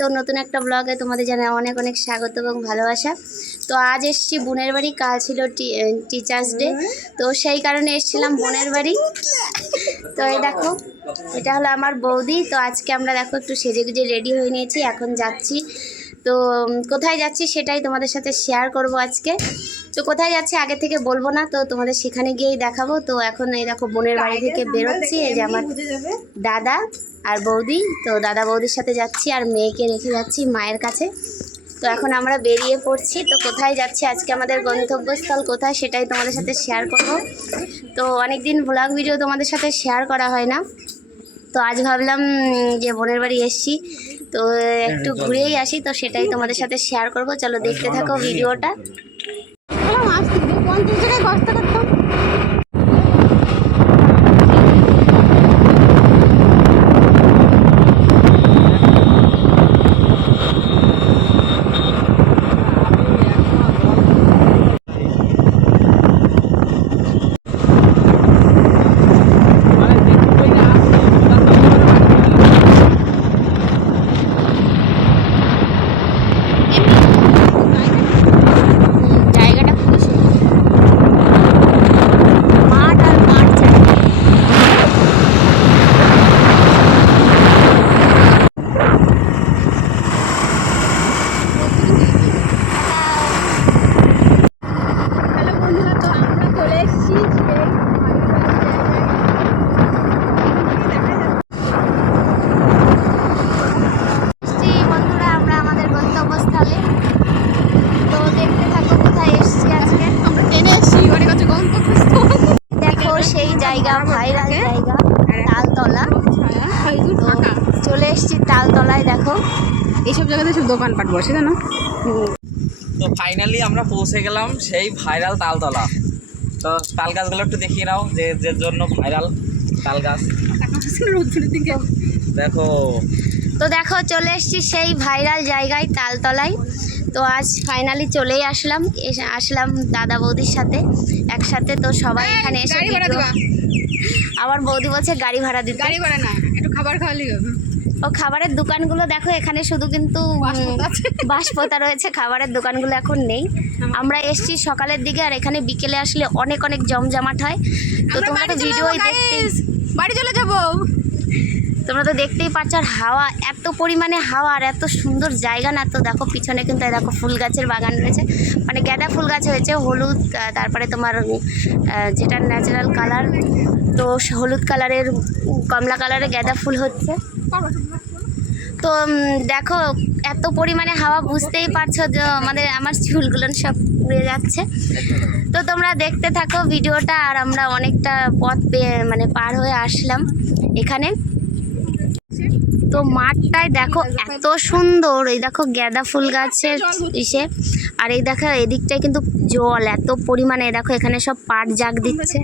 তো নতুন একটা ব্লগে তোমাদের জানাই অনেক অনেক স্বাগত এবং ভালোবাসা। তো আজ এসছি বোনের বাড়ি, কাল ছিল টিচার্স ডে তো সেই কারণে এসছিলাম বোনের বাড়ি। তো এই দেখো, এটা হলো আমার বৌদি। তো আজকে আমরা দেখো একটু সেজে গুজে রেডি হয়ে নিয়েছি, এখন যাচ্ছি। তো কোথায় যাচ্ছি সেটাই তোমাদের সাথে শেয়ার করব আজকে। তো কোথায় যাচ্ছি আগে থেকে বলব না। তো তোমাদের সেখানে গিয়েই দেখাবো। তো এখন এই দেখো বোনের বাড়ি থেকে বেরোচ্ছি এই যে আমার দাদা আর বৌদি। তো দাদা বৌদির সাথে যাচ্ছি আর মেয়েকে রেখে যাচ্ছি মায়ের কাছে। তো এখন আমরা বেরিয়ে পড়ছি। তো কোথায় যাচ্ছি? আজকে আমাদের গন্তব্যস্থল কোথায় সেটাই তোমাদের সাথে শেয়ার করব। তো অনেক দিন ব্লগ ভিডিও তোমাদের সাথে শেয়ার করা হয় না। তো আজ ভাবলাম যে বোনের বাড়ি এসছি। তো একটু ঘুরেই আসি। তো সেটাই তোমাদের সাথে শেয়ার করব। চলো দেখতে থাকো ভিডিওটা জায়গাটা জায়গা ভাইরাল জায়গা তালতলা। এই চলে এসছি তালতলায় দেখো। এইসব জায়গাতে সব দোকানপাট বসে জানো? তো ফাইনালি আমরা পৌঁছে গেলাম সেই ভাইরাল তালতলা। তো তাল গাছগুলো একটু দেখিয়ে নাও যে যে জন্য ভাইরাল তাল গাছ। দেখো। তো দেখো চলে এসছি সেই ভাইরাল জায়গায় তালতলায়। তো আজ ফাইনালি চলেই আসলাম। এসে আসলাম দাদা বৌদির সাথে। একসাথে তো সবাই এখানে এসে আবার বৌদি বলছে গাড়ি ভাড়া দিতে। গাড়ি ভাড়া না একটু খাবার খাওয়ালি হবে ও খাবারের দোকানগুলো দেখো এখানে শুধু কিন্তু বাঁশপোতা রয়েছে খাবারের দোকানগুলো এখন নেই। আমরা এসছি সকালের দিকে আর এখানে বিকেলে আসলে অনেক অনেক জমজমাট হয়। তো তোমরা তো ভিডিওই যাব, বাড়ি চলে যাব। তোমরা তো দেখতেই পাচ্ছ আর হাওয়া, এত পরিমাণে হাওয়া আর এত সুন্দর জায়গা না, তো দেখো পিছনে কিন্তু দেখো ফুল গাছের বাগান রয়েছে। মানে গাঁদা ফুল গাছ হয়েছে, হলুদ তারপরে তোমার যেটা ন্যাচারাল কালার তো হলুদ কালারের কমলা কালারের গাঁদা ফুল হচ্ছে। তো দেখো এত পরিমাণে হাওয়া বুঝতেই পারছ যে আমাদের, আমার চুলগুলো সব উড়ে যাচ্ছে। তো তোমরা দেখতে থাকো ভিডিওটা, আর আমরা অনেকটা পথ মানে পার হয়ে আসলাম এখানে। তো মাঠটায় দেখো এত সুন্দর, এই দেখো গাঁদা ফুল গাছের ইসে। আর এই দেখো, এদিকটায় কিন্তু জল, এত পরিমাণে দেখো এখানে সব পাট জাগ দিচ্ছে।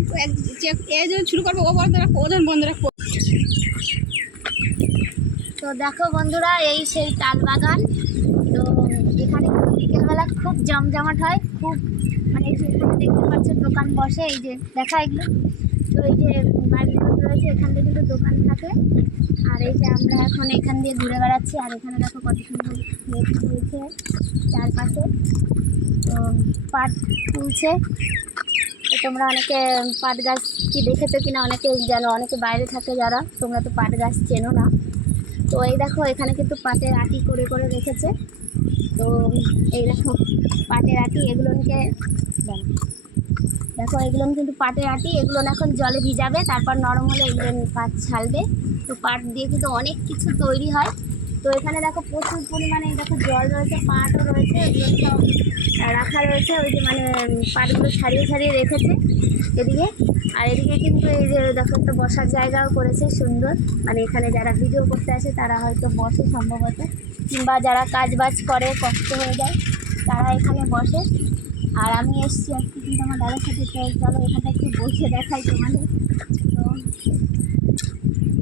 তো দেখো বন্ধুরা, এই সেই তাল বাগান। তো এখানে কিন্তু বিকেলবেলা খুব জমজমাট হয়, খুব মানে দেখতে পাচ্ছ দোকান বসে, এই যে দেখা এগুলো তো এই যে বাড়ির মধ্যে রয়েছে এখান থেকে কিন্তু দোকান থাকে। আর এই যে আমরা এখন এখান দিয়ে ঘুরে বেড়াচ্ছি, আর এখানে দেখো কত সুন্দর নেট রয়েছে চারপাশে। তো পাট তুলছে। তো তোমরা অনেকে পাট গাছ কি দেখেছ কিনা? অনেকে জানো, অনেকে বাইরে থাকে যারা। তোমরা তো পাট গাছ চেনো না। তো এই দেখো, এখানে কিন্তু পাটের আটি করে করে রেখেছে। তো এই দেখো, পাটের আটি, এগুলোকে। দেখো, এগুলো কিন্তু পাটের আটি, এগুলো এখন জলে ভিজাবে, তারপর নরম হলে এগুলো পাট ছালবে তো পাট দিয়ে কিন্তু অনেক কিছু তৈরি হয়। তো এখানে দেখো প্রচুর পরিমাণে দেখো জল রয়েছে, পাটও রয়েছে, এগুলো রাখা রয়েছে, ওই যে মানে পাটগুলো ছাড়িয়ে ছাড়িয়ে রেখেছে এদিকে। আর এদিকে কিন্তু এই যে, দেখো একটা বসার জায়গাও করেছে, সুন্দর। মানে এখানে যারা ভিডিও করতে আসে, তারা হয়তো বসে সম্ভবত। কিংবা যারা কাজ বাজ করে, কষ্ট হয়ে যায়, তারা এখানে বসে। আর আমি এসছি আজকে কিন্তু আমার দাদার সাথে, তো চলো এখানে একটু বসে দেখাই তোমাদের। তো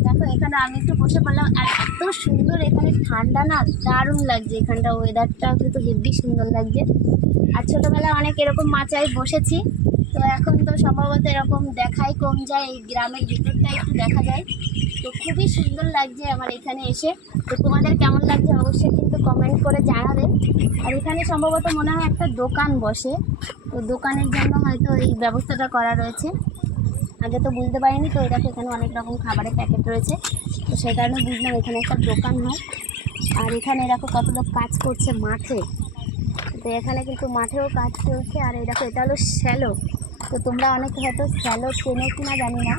দেখো, এখানে আমি একটু বসে পড়লাম। আর এত সুন্দর, এখানে ঠান্ডা না, দারুণ লাগছে এখানটা ওয়েদারটা কিন্তু হেভি সুন্দর লাগছে। আর ছোটোবেলায় অনেক এরকম মাচায় বসেছি। তো এখন তো সম্ভবত এরকম দেখাই কম যায়, এই গ্রামের ভিতরটা একটু দেখা যায়। তো খুবই সুন্দর লাগছে আমার এখানে এসে। তো তোমাদের কেমন লাগছে অবশ্যই কিন্তু কমেন্ট করে জানাবে। আর এখানে সম্ভবত মনে হয় একটা দোকান বসে। তো দোকানের জন্য হয়তো এই ব্যবস্থাটা করা রয়েছে। আগে তো বুঝতে পারিনি, তো এটা এখানে অনেক রকম খাবারের প্যাকেট রয়েছে। তো সেই কারণে বুঝলাম এখানে একটা দোকান হয়। আর এখানে এরকম কত লোক কাজ করছে মাঠে। তো এখানে কিন্তু মাঠেও কাজ চলছে। আর দেখো, এটা হলো শ্যালো তো তোমরা অনেকে হয়তো শ্যালো চেনো কিনা জানি না।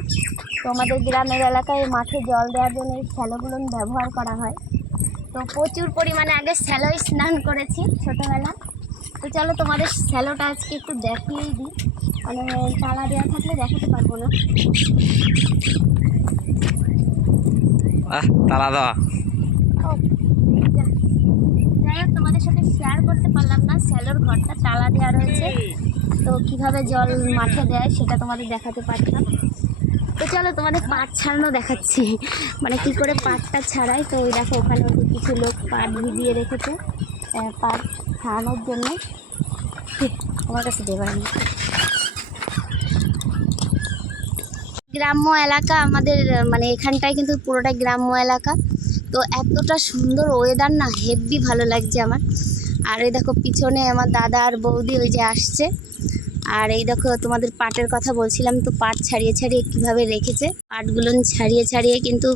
তো আমাদের গ্রামের এলাকায় মাঠে জল দেওয়ার জন্য এই শ্যালোগুলো ব্যবহার করা হয়। তো প্রচুর পরিমাণে আগে শ্যালোয় স্নান করেছি ছোটোবেলা। তো চলো তোমাদের শ্যালোটা আজকে একটু দেখিয়েই দিই। মানে তালা দেওয়া থাকলে দেখাতে পারব না। আহ তালা দেওয়া। যাই হোক তোমাদের সাথে শেয়ার করতে পারলাম না। স্যালোর ঘরটা তালা দেওয়া রয়েছে। তো কীভাবে জল মাঠে দেয় সেটা তোমাদের দেখাতে পারতাম। তো চলো তোমাদের পাট ছাড়ানো দেখাচ্ছি। মানে কি করে পাটটা ছাড়াই? তো ওই দেখো, ওখানে কিছু লোক পাট ভিজিয়ে রেখেছে পাট ছাড়ানোর জন্য। আমার কাছে দেবার গ্রাম্য এলাকা আমাদের মানে এখানটায় কিন্তু পুরোটাই গ্রাম্য এলাকা। তো এতটা সুন্দর ওয়েদার না হেভি ভালো লাগছে আমার। আর এই দেখো, পিছনে আমার দাদা আর বৌদি ওই যে আসছে। আর এই দেখো, তোমাদের পাটের কথা বলছিলাম, তো পাট ছাড়িয়ে ছাড়িয়ে কীভাবে রেখেছে? পাটগুলো ছাড়িয়ে ছাড়িয়ে কিন্তু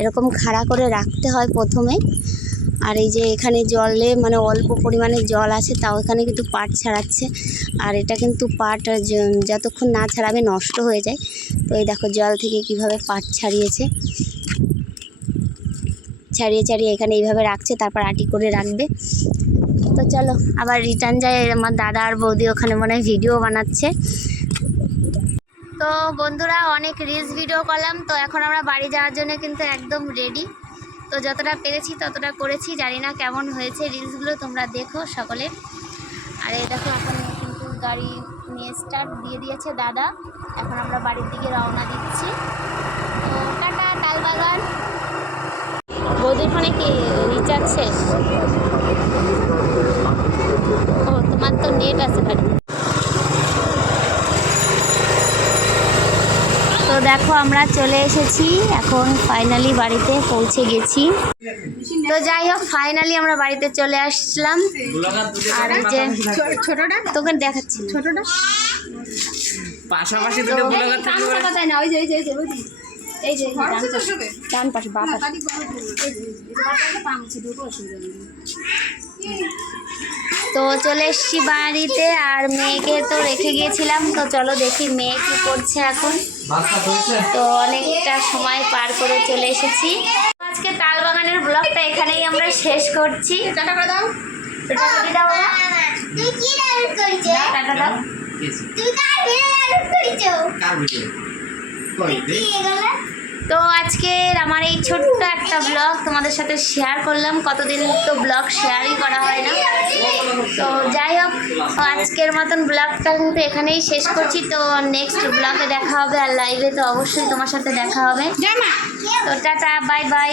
এরকম খাড়া করে রাখতে হয় প্রথমে। আর এই যে এখানে জলে মানে অল্প পরিমাণে জল আছে, তাও এখানে কিন্তু পাট ছাড়াচ্ছে। আর এটা কিন্তু পাট যতক্ষণ না ছাড়াবে নষ্ট হয়ে যায়। তো এই দেখো, জল থেকে কীভাবে পাট ছাড়িয়েছে। ছাড়িয়ে ছাড়িয়ে এখানে এইভাবে রাখছে, তারপর আটি করে রাখবে। তো চলো, আবার রিটার্ন যায় আমার দাদা আর বৌদি ওখানে মনে হয় ভিডিও বানাচ্ছে। তো বন্ধুরা, অনেক রিলস ভিডিও করলাম, তো এখন আমরা বাড়ি যাওয়ার জন্য কিন্তু একদম রেডি তো যতটা পেরেছি ততটা করেছি, জানি না কেমন হয়েছে রিলসগুলো তোমরা দেখো সকলে। আর এই দেখো, এখন কিন্তু গাড়ি নিয়ে স্টার্ট দিয়ে দিয়েছে দাদা। এখন আমরা বাড়ির দিকে রওনা দিচ্ছি। তো টাটা তালবাগান বৌদির ফোনে কি রিচার্জ শেষ? ও তোমার তো নেট আছে বাড়িতে তো দেখো আমরা চলে এসেছি। এখন ফাইনালি বাড়িতে পৌঁছে গেছি। তো যাই হোক ফাইনালি আমরা বাড়িতে চলে আসলাম। আর যে ছোটটা তোকে দেখাচ্ছি। ছোটটা? পাশাপাশি দুটো ব্লগার কান না? ওই যে এই যে এই যে, ওই যে। এই যে ডান পাশে ডান পাশে বাঁ পাশে। তালি বড় করে। তো চলে এসছি বাড়িতে আর মেয়েকে তো রেখে গিয়েছিলাম। তো চলো দেখি মেয়ে কি করছে এখন। তো অনেকটা সময় পার করে চলে এসেছি। আজকে তালবাগানের ব্লগটা এখানেই আমরা শেষ করছি। টাটা করে দাও। তো টাটা দিয়ে দাও তুই কি টাটা দাও। তুই কার ভিডিও ডাউনলোড করেছ? কার ভিডিও? কই? কি এগুলো। তো আজকের আমার এই ছোট্ট একটা ব্লগ তোমাদের সাথে শেয়ার করলাম। কতদিন তো ব্লগ শেয়ারই করা হয় না। তো যাই হোক আজকের মতন ব্লগটা কিন্তু এখানেই শেষ করছি। তো নেক্সট ব্লগে দেখা হবে আর লাইভে তো অবশ্যই তোমার সাথে দেখা হবে। তো টাটা বাই বাই